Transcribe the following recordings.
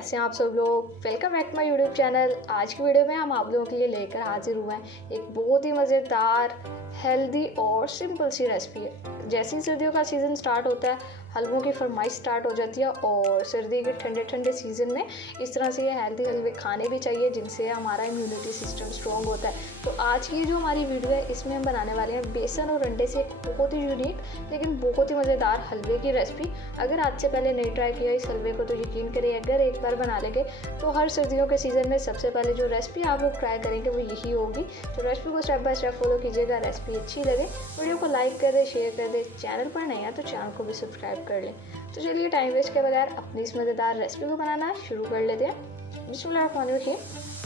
कैसे हैं आप सब लोग। Welcome back to my YouTube channel. आज की वीडियो में हम आप लोगों के लिए लेकर हाजिर हुए हैं एक बहुत ही मज़ेदार, हेल्दी और सिंपल सी रेसिपी है। जैसे ही सर्दियों का सीज़न स्टार्ट होता है, हलवों की फरमाइश स्टार्ट हो जाती है और सर्दी के ठंडे ठंडे सीज़न में इस तरह से ये हेल्दी हलवे खाने भी चाहिए जिनसे हमारा इम्यूनिटी सिस्टम स्ट्रॉन्ग होता है। तो आज की जो हमारी वीडियो है इसमें हम बनाने वाले हैं बेसन और अंडे से एक बहुत ही यूनिक लेकिन बहुत ही मज़ेदार हलवे की रेसिपी। अगर आज से पहले नहीं ट्राई किया इस हलवे को तो यकीन करिए अगर एक बार बना लेंगे तो हर सर्दियों के सीज़न में सबसे पहले जो रेसिपी आप लोग ट्राई करेंगे वो यही होगी। तो रेसिपी को स्टेप बाय स्टेप फॉलो कीजिएगा। रेसिपी अच्छी लगे वीडियो को लाइक कर दे, शेयर कर दे, चैनल पर नहीं है तो चैनल को भी सब्सक्राइब कर लें। तो चलिए टाइम वेस्ट के बगैर अपनी इस मज़ेदार रेसिपी को बनाना शुरू कर लेते हैं। बिस्मिल्लाहिर्रहमानिर्रहीम।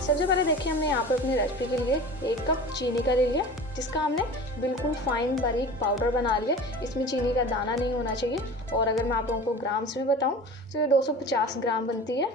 सबसे पहले देखिए हमने यहाँ पर अपनी रेसिपी के लिए 1 कप चीनी का ले लिया जिसका हमने बिल्कुल फाइन बारीक पाउडर बना लिया। इसमें चीनी का दाना नहीं होना चाहिए। और अगर मैं आप लोगों को ग्राम्स में बताऊँ तो ये 250 ग्राम बनती है।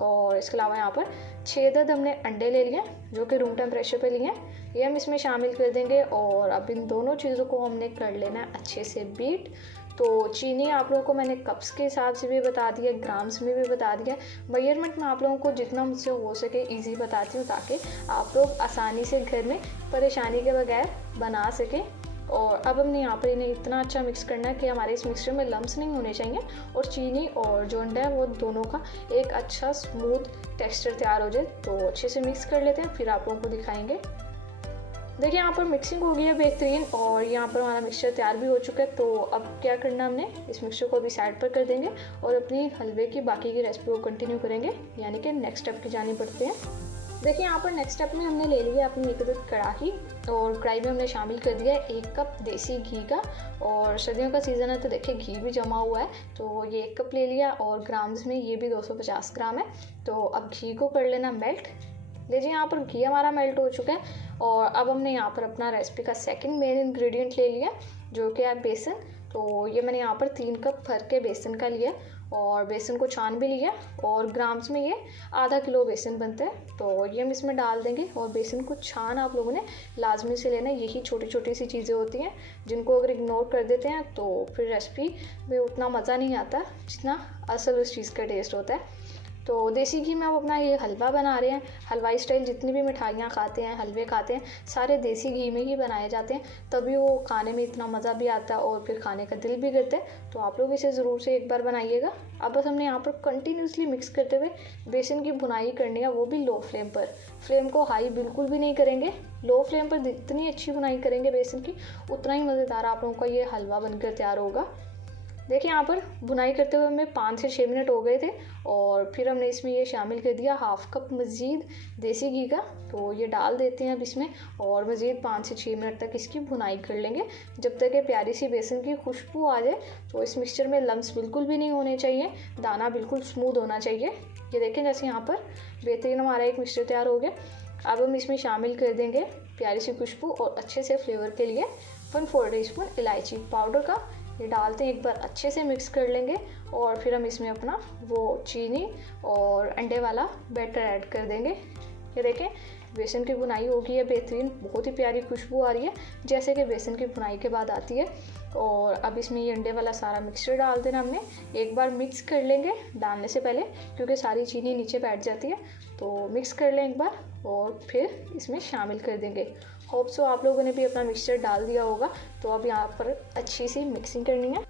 और इसके अलावा यहाँ पर 6 अदद हमने अंडे ले लिए जो कि रूम टेम्परेचर पे लिए हैं, ये हम इसमें शामिल कर देंगे। और अब इन दोनों चीज़ों को हमने कर लेना है अच्छे से बीट। तो चीनी आप लोगों को मैंने कप्स के हिसाब से भी बता दिया, ग्राम्स में भी बता दिया। मेजरमेंट में आप लोगों को जितना मुझसे हो सके इजी बताती हूँ ताकि आप लोग आसानी से घर में परेशानी के बगैर बना सकें। और अब हमने यहाँ पर इन्हें इतना अच्छा मिक्स करना है कि हमारे इस मिक्सचर में लम्स नहीं होने चाहिए और चीनी और जो अंडा है वो दोनों का एक अच्छा स्मूथ टेक्सचर तैयार हो जाए। तो अच्छे से मिक्स कर लेते हैं, फिर आप लोगों को दिखाएंगे। देखिए यहाँ पर मिक्सिंग हो गई है बेहतरीन और यहाँ पर हमारा मिक्सचर तैयार भी हो चुका है। तो अब क्या करना हमने इस मिक्सचर को अभी साइड पर कर देंगे और अपनी हलवे की बाकी की रेसिपी को कंटिन्यू करेंगे, यानी कि नेक्स्ट स्टेप की जानी पड़ते हैं। देखिए यहाँ पर नेक्स्ट स्टेप में हमने ले लिया अपनी 1 अदद कढ़ाई और कढ़ाई में हमने शामिल कर दिया 1 कप देसी घी का। और सर्दियों का सीज़न है तो देखिए घी भी जमा हुआ है, तो ये 1 कप ले लिया और ग्राम्स में ये भी 250 ग्राम है। तो अब घी को कर लेना मेल्ट। लीजिए यहाँ पर घी हमारा मेल्ट हो चुका है और अब हमने यहाँ पर अपना रेसिपी का सेकंड मेन इंग्रेडिएंट ले लिया जो कि है बेसन। तो ये मैंने यहाँ पर 3 कप भर के बेसन का लिया और बेसन को छान भी लिया और ग्राम्स में ये आधा किलो बेसन बनता है। तो ये हम इसमें डाल देंगे और बेसन को छान आप लोगों ने लाजमी से लेना। यही छोटी छोटी सी चीज़ें होती हैं जिनको अगर इग्नोर कर देते हैं तो फिर रेसिपी में उतना मज़ा नहीं आता जितना असल उस चीज़ का टेस्ट होता है। तो देसी घी में अब अपना ये हलवा बना रहे हैं। हलवाई स्टाइल जितनी भी मिठाइयाँ खाते हैं, हलवे खाते हैं, सारे देसी घी में ही बनाए जाते हैं, तभी वो खाने में इतना मज़ा भी आता है और फिर खाने का दिल भी करता है। तो आप लोग इसे ज़रूर से एक बार बनाइएगा। अब बस हमने यहाँ पर कंटिन्यूसली मिक्स करते हुए बेसन की भुनाई करनी है, वो भी लो फ्लेम पर। फ्लेम को हाई बिल्कुल भी नहीं करेंगे। लो फ्लेम पर जितनी अच्छी भुनाई करेंगे बेसन की उतना ही मज़ेदार आप लोगों का ये हलवा बनकर तैयार होगा। देखिए यहाँ पर भुनाई करते हुए हमें 5 से 6 मिनट हो गए थे और फिर हमने इसमें ये शामिल कर दिया 1/2 कप मज़ीद देसी घी का। तो ये डाल देते हैं अब इसमें और मज़ीद 5 से 6 मिनट तक इसकी भुनाई कर लेंगे जब तक ये प्यारी सी बेसन की खुशबू आ जाए। तो इस मिक्सचर में लम्स बिल्कुल भी नहीं होने चाहिए, दाना बिल्कुल स्मूथ होना चाहिए। ये देखें जैसे यहाँ पर बेहतरीन हमारा एक मिक्सचर तैयार हो गया। अब हम इसमें शामिल कर देंगे प्यारी सी खुशबू और अच्छे से फ्लेवर के लिए 1/4 टीस्पून इलायची पाउडर का। ये डालते हैं, एक बार अच्छे से मिक्स कर लेंगे और फिर हम इसमें अपना वो चीनी और अंडे वाला बैटर ऐड कर देंगे। ये देखें बेसन की भुनाई हो गई है बेहतरीन, बहुत ही प्यारी खुशबू आ रही है जैसे कि बेसन की भुनाई के बाद आती है। और अब इसमें ये अंडे वाला सारा मिक्सचर डाल देना हमने। एक बार मिक्स कर लेंगे डालने से पहले क्योंकि सारी चीनी नीचे बैठ जाती है। तो मिक्स कर लें एक बार और फिर इसमें शामिल कर देंगे। होप सो आप लोगों ने भी अपना मिक्सचर डाल दिया होगा। तो अब यहाँ पर अच्छी सी मिक्सिंग करनी है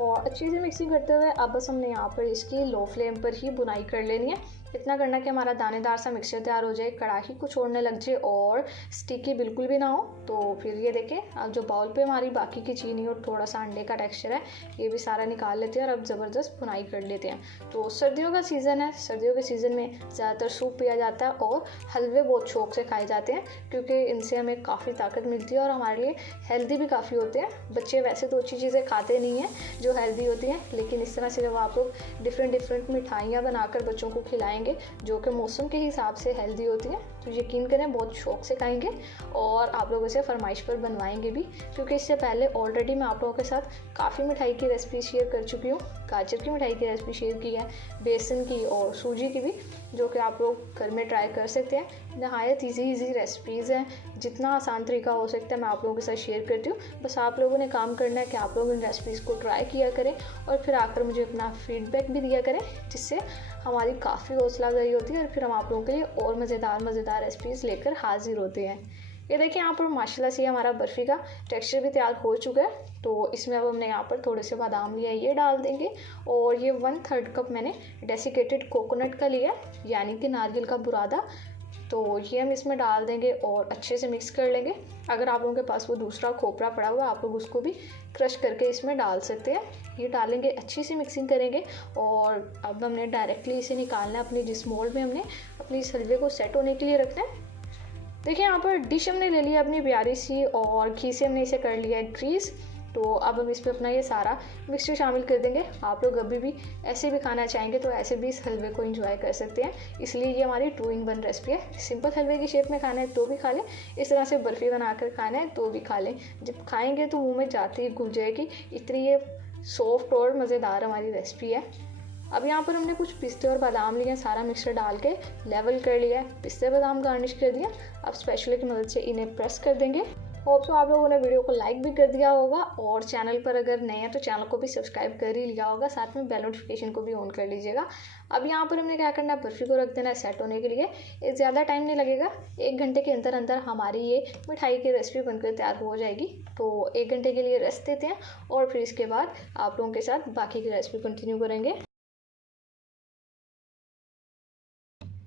और अच्छी सी मिक्सिंग करते हुए अब बस हमने यहाँ पर इसकी लो फ्लेम पर ही बुनाई कर लेनी है। इतना करना कि हमारा दानेदार सा मिक्सचर तैयार हो जाए, कड़ाही को छोड़ने लग जाए और स्टिकी बिल्कुल भी ना हो। तो फिर ये देखें अब जो बाउल पे हमारी बाकी की चीनी और थोड़ा सा अंडे का टेक्सचर है ये भी सारा निकाल लेते हैं और अब ज़बरदस्त भुनाई कर लेते हैं। तो सर्दियों का सीज़न है, सर्दियों के सीज़न में ज़्यादातर सूप पिया जाता है और हलवे बहुत शौक से खाए जाते हैं क्योंकि इनसे हमें काफ़ी ताकत मिलती है और हमारे लिए हेल्दी भी काफ़ी होते हैं। बच्चे वैसे तो अच्छी चीज़ें खाते नहीं हैं जो हेल्दी होती हैं, लेकिन इस तरह से जब आप लोग डिफरेंट मिठाइयाँ बनाकर बच्चों को खिलाएंगे जो कि मौसम के हिसाब से हेल्दी होती हैं तो यकीन करें बहुत शौक से खाएंगे और आप लोगों से फरमाइश पर बनवाएंगे भी, क्योंकि इससे पहले ऑलरेडी मैं आप लोगों के साथ काफ़ी मिठाई की रेसिपी शेयर कर चुकी हूँ। गाजर की मिठाई की रेसिपी शेयर की है, बेसन की और सूजी की भी, जो कि आप लोग घर में ट्राई कर सकते हैं। नहायत ईजी रेसिपीज़ हैं, जितना आसान तरीका हो सकता है मैं आप लोगों के साथ शेयर करती हूँ। बस आप लोगों ने काम करना है कि आप लोग इन रेसिपीज़ को ट्राई किया करें और फिर आकर मुझे अपना फीडबैक भी दिया करें, जिससे हमारी काफ़ी हौसला अफजाई होती है और फिर हम आप लोगों के लिए और मज़ेदार रेसिपीज़ लेकर हाजिर होते हैं। ये देखिए यहाँ पर माशाल्लाह से हमारा बर्फ़ी का टेक्सचर भी तैयार हो चुका है। तो इसमें अब हमने यहाँ पर थोड़े से बादाम लिया है, ये डाल देंगे। और ये 1/3 कप मैंने डेसिकेटेड कोकोनट का लिया, यानी कि नारियल का बुरादा। तो ये हम इसमें डाल देंगे और अच्छे से मिक्स कर लेंगे। अगर आप लोगों के पास वो दूसरा खोपरा पड़ा हुआ है, आप लोग उसको भी क्रश करके इसमें डाल सकते हैं। ये डालेंगे, अच्छी सी मिक्सिंग करेंगे और अब हमने डायरेक्टली इसे निकालना है अपनी जिस मोल्ड में हमने अपनी इस हलवे को सेट होने के लिए रखना है। देखिए यहाँ पर डिश हमने ले लिया अपनी प्यारी सी और घी से हमने इसे कर लिया है ग्रीस। तो अब हम इसमें अपना ये सारा मिक्सचर शामिल कर देंगे। आप लोग अभी भी ऐसे भी खाना चाहेंगे तो ऐसे भी इस हलवे को एंजॉय कर सकते हैं, इसलिए ये हमारी 2 in 1 रेसिपी है। सिंपल हलवे की शेप में खाना है तो भी खा लें, इस तरह से बर्फ़ी बनाकर खाना है तो भी खा लें। जब खाएंगे तो मुंह में जाते ही घुल जाएगी, इतनी ये सॉफ्ट और मज़ेदार हमारी रेसिपी है। अब यहाँ पर हमने कुछ पिस्ते और बादाम लिए, सारा मिक्सर डाल के लेवल कर लिया है, पिस्ते बादाम गार्निश कर दिया। अब स्पैचुला की मदद से इन्हें प्रेस कर देंगे। होप तो आप लोगों ने वीडियो को लाइक भी कर दिया होगा और चैनल पर अगर नए हैं तो चैनल को भी सब्सक्राइब कर ही लिया होगा, साथ में बेल नोटिफिकेशन को भी ऑन कर लीजिएगा। अब यहाँ पर हमने क्या करना है, बर्फ़ी को रख देना है सेट होने के लिए। ये ज़्यादा टाइम नहीं लगेगा, 1 घंटे के अंदर अंदर हमारी ये मिठाई की रेसिपी बनकर तैयार हो जाएगी। तो 1 घंटे के लिए रेस्ट देते हैं और फिर इसके बाद आप लोगों के साथ बाकी की रेसिपी कंटिन्यू करेंगे।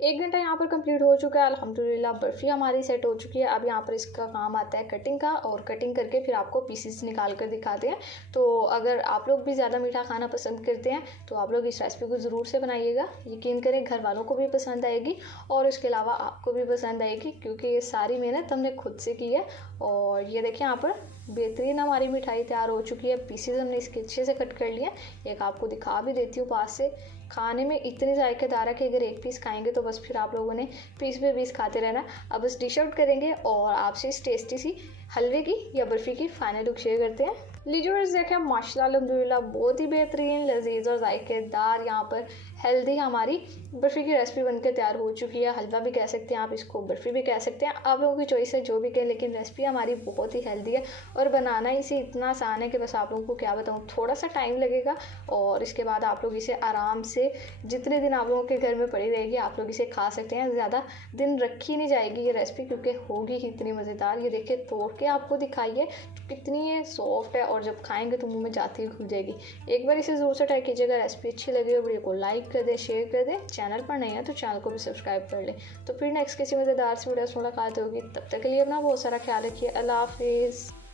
1 घंटा यहाँ पर कंप्लीट हो चुका है, अल्हम्दुलिल्लाह बर्फ़ी हमारी सेट हो चुकी है। अब यहाँ पर इसका काम आता है कटिंग का, और कटिंग करके फिर आपको पीसेस निकाल कर दिखाते हैं। तो अगर आप लोग भी ज़्यादा मीठा खाना पसंद करते हैं तो आप लोग इस रेसिपी को ज़रूर से बनाइएगा। यकीन करें घर वालों को भी पसंद आएगी और इसके अलावा आपको भी पसंद आएगी, क्योंकि ये सारी मेहनत हमने खुद से की है। और ये देखिए यहाँ पर बेहतरीन हमारी मिठाई तैयार हो चुकी है। पीसेस हमने इसके अच्छे से कट कर लिए। एक आपको दिखा भी देती हूँ पास से, खाने में इतनी जायकेदार है कि अगर एक पीस खाएंगे तो बस फिर आप लोगों ने पीस पे पीस खाते रहना। अब बस डिश आउट करेंगे और आपसे इस टेस्टी सी हलवे की या बर्फ़ी की फाइनल लुक शेयर करते हैं। लीजिए देखें, माशाल्लाह अल्हम्दुलिल्लाह बहुत ही बेहतरीन, लजीज और जायकेदार यहाँ पर हेल्दी हमारी बर्फ़ी की रेसिपी बनकर तैयार हो चुकी है। हलवा भी कह सकते हैं आप इसको, बर्फ़ी भी कह सकते हैं, आप लोगों की चॉइस है जो भी कहें, लेकिन रेसिपी हमारी बहुत ही हेल्दी है और बनाना इसे इतना आसान है कि बस आप लोगों को क्या बताऊँ, थोड़ा सा टाइम लगेगा और इसके बाद आप लोग इसे आराम से जितने दिन आप लोगों के घर में पड़ी रहेगी आप लोग इसे खा सकते हैं। ज़्यादा दिन रखी नहीं जाएगी ये रेसिपी, क्योंकि होगी ही इतनी मज़ेदार। ये देखिए तोड़ के आपको दिखाइए कितनी ये सॉफ्ट है और जब खाएंगे तो मुंह में जाती ही घुल जाएगी। एक बार इसे ज़रूर से ट्राई कीजिएगा। रेसिपी अच्छी लगी हो वीडियो को लाइक कर दें, शेयर कर दें, चैनल पर नहीं है तो चैनल को भी सब्सक्राइब कर लें। तो फिर नेक्स्ट किसी मज़ेदार से वीडियो से मुलाकात होगी, तब तक के लिए अपना बहुत सारा ख्याल रखिए। अल्लाह हाफिज़।